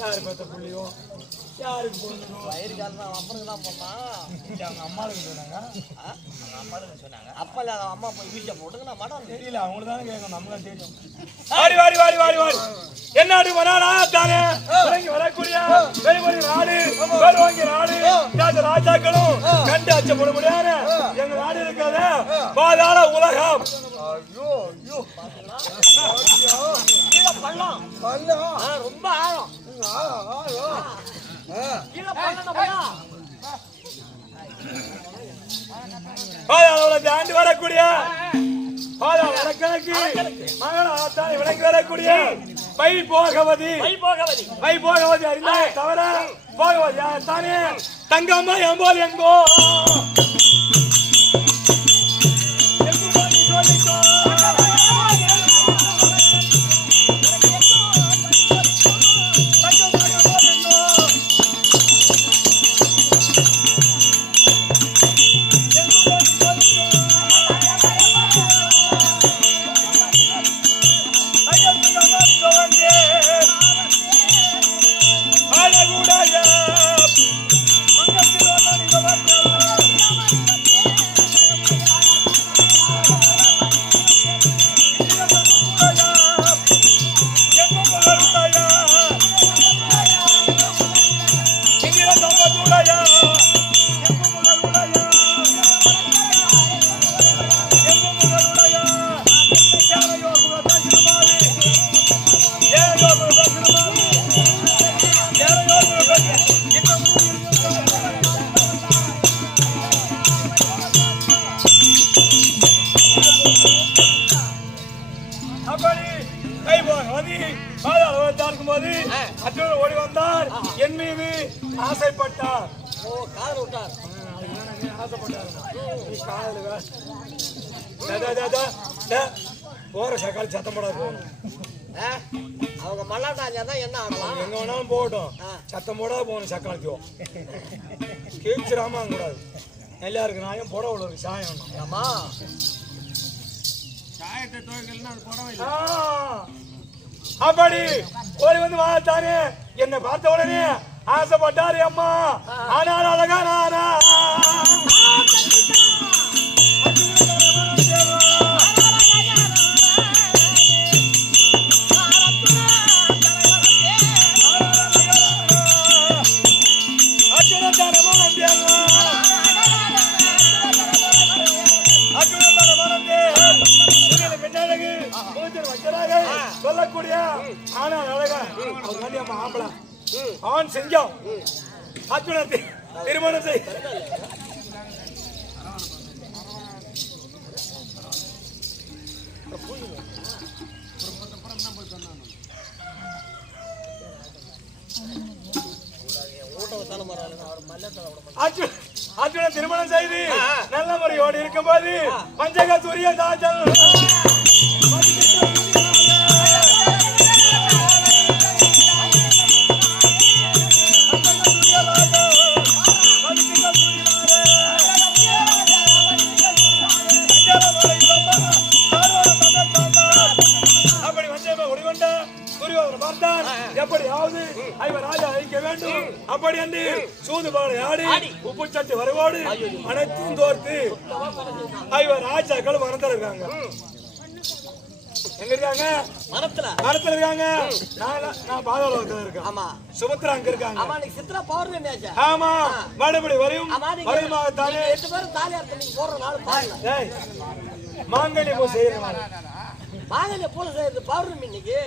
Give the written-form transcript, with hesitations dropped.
யாரு பெத்த புள்ளியும் யாருக்கு பொண்ணு வயிறு காலம் அப்பனுக்கு தான் போனான். அவங்க அம்மாளுக்கு சொன்னாங்க. அம்மாளுக்கு சொன்னாங்க. அப்பா இல்ல அம்மா போய் வீட்டை போட்டுங்க நான் மாட்டோம். தெரியல அவங்களுக்கு தானே கேட்கணும், நம்மளும் தெரியும். வாடி வாடி வாடி வாடி வாடி என்னாடு வரானா தானே வரக்கூடிய வெளிமொழி நாடு வாங்கி நாடு ராஜாக்களும் கண்டு அச்சப்பட முடியாத எங்க நாடு இருக்கிறது பாதாள உலகம். பள்ளம் ரொம்ப ஆழம். தாண்டி வரக்கூடிய வடக்கிழக்கு மகளாத்தானை விளங்கி வரக்கூடிய வைபோகவதி அறிந்தாய தவிர போகவதி தானே தங்கம்மா எம்போல் எங்கோ ஓடி வந்தார், என் மீது ஆசைப்பட்டார். போற சக்கால் சத்தம் போடாது. அவங்க மல்லாட்டாஞ்சா தான் என்ன ஆகலாம், எங்க வேணாலும் போகட்டும், சத்தம் போடாது போகணும். சக்காலத்துவோம் கேச்சிராம கூடாது. எல்லாருக்கும் நாயும் போட உள்ள சாயம். ஆமா சாயத்தை துவைக்கலன்னா அது போடவே. அப்படி ஓடி வந்து வாத்தானே என்னை பார்த்த உடனே ஆசைப்பட்டாரு அம்மா. ஆனால் அழகா நானா சொல்லக்கூடிய ஆனால் அழகா அவர் வேண்டிய மாப்பிள ஆண் செஞ்சோம் அர்ஜுனத்தை திருமணம் செய். அர்ஜுன திருமணம் செய்து நல்ல முறையோடு இருக்கும்போது பஞ்சக சூரிய தாஜல் எப்படியாவது ஐவர் ராஜா அழிக்க வேண்டும். அப்படி என்று சூதுபாடு ஆடி உப்பு சட்டி வரவோடு அனைத்தும் தோர்த்து ஐவர் ராஜாக்கள் மரத்துல இருக்காங்க. எங்க இருக்காங்க? மரத்துல இருக்காங்க. நான் பாதாளத்துல இருக்கேன். ஆமா சுபத்ரா அங்க இருக்காங்க. ஆமா நீ சித்ரா பௌர்ணமி ஆச்சா? ஆமா மறுபடி வரும் வருமாக தானே 8 பேரும் தாலி அறுத்து போற நாள் பாருங்க. டேய் மாங்கல்ய பூ செய்யறேன். மாங்கல்ய பூ செய்யறது பௌர்ணமி இன்னைக்கு.